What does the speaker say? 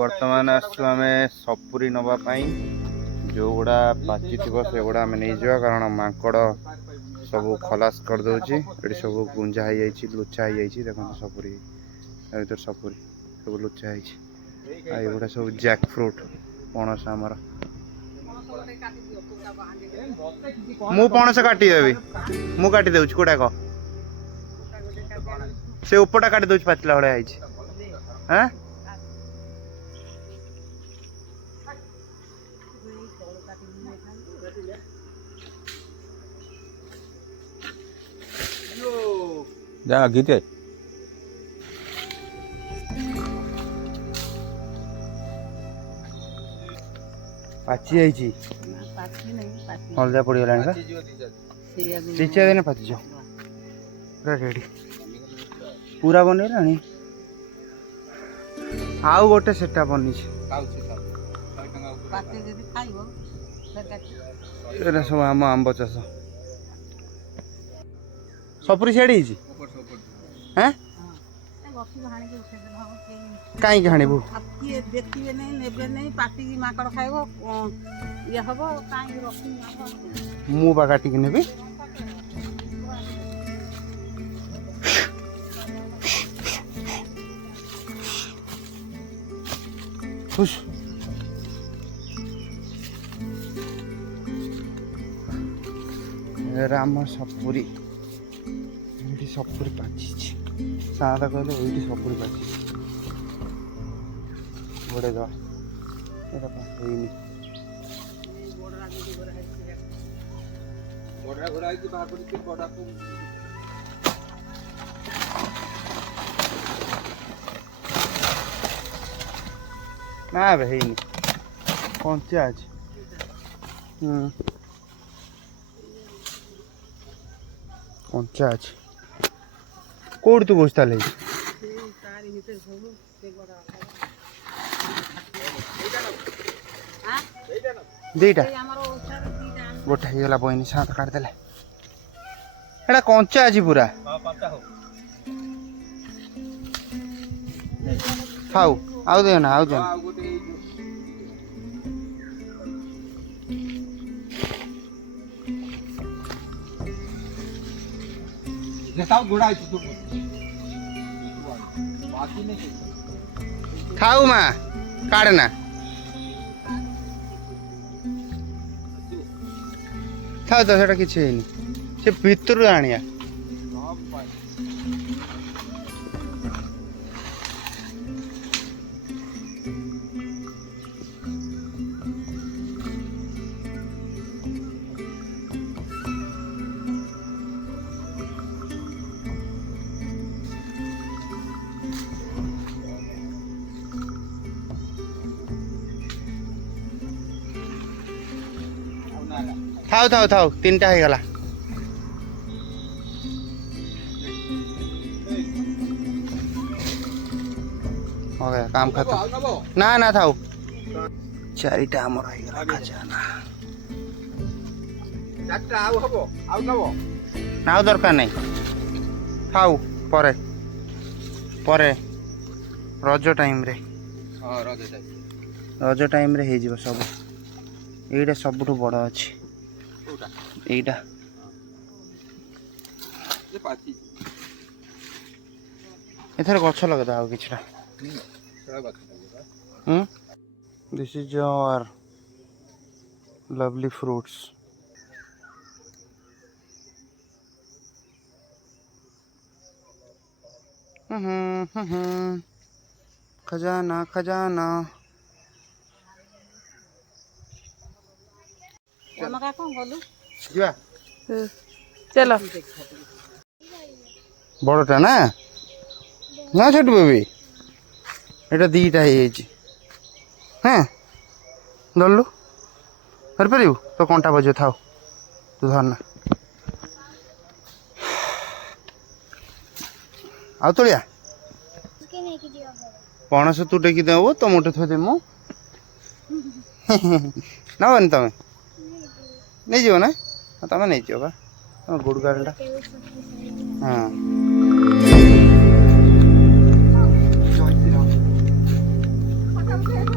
बर्तमान आसु आम सपुरी नवापाई जो गुड़ा पाचि से गुड़ा आम नहीं जावा कारण मांकड़ सब खलास कर दौची ये सब गुंजा हो जाए लुचा हो जाए देखो सपुरी भर सपुरी सब लुचा होगा सब जैक फ्रूट पणस आमर मु पणस काटिदेवी मु काटी दे कोटा कह से उपटा काटी दे पाचिला भाया हाँ जा गीते पाची जाइए हलदा पड़गलानी का तीन दिन पाचिज पूरा रेडी पूरा बनइलानी आउ गोटे सेटा बनी सब आम आंब चाष सपुरी छाड़ी हैं कहीं हाणबू देखिए नहीं नेबे नहीं पार्टी की माकड़ खाइबो ये हबो काई रखी मु बा काटिक नेबी खुश राम सपुरी ये सपुरी पाची सादा कहले ये सपुरी पाची बड़े दवा ना भाई कंचा आज कंचा आज कौट तू बसता दीटा गोटे होगा बहनी सात काटदेले एटा कंचा आज पूरा खाऊ आउ दे ना आउ दे खाऊ माँ काटना था तो सेटा किसी से भितर आनिया थाउ थाउ थाउ तीन टा हो गला हो गया काम खत्म ना ना थाउ चारिटा आमर हो गला खजाना चारटा आउ हबो आउ नबो ना दरकार नहीं थाउ परे परे रज टाइम रे हां रज टाइम रे हे जीव सब एटा सबठु बड़ अछि एटा एथर गछ लगदा आ किछटा this is our lovely fruits खजाना खजाना चलो बड़टा ना ना छोटू बेबी एटा दीटा हाँ धरलु धर पार तो कंटा बजे था तू धरना आउ तलिया पणस तू टेकी देव तो मोटे थोदे मु नबनी तमें नहीं जीव ना तमें नहीं जीव बा तुम गुड़ गाड़ा हाँ କରିଦେ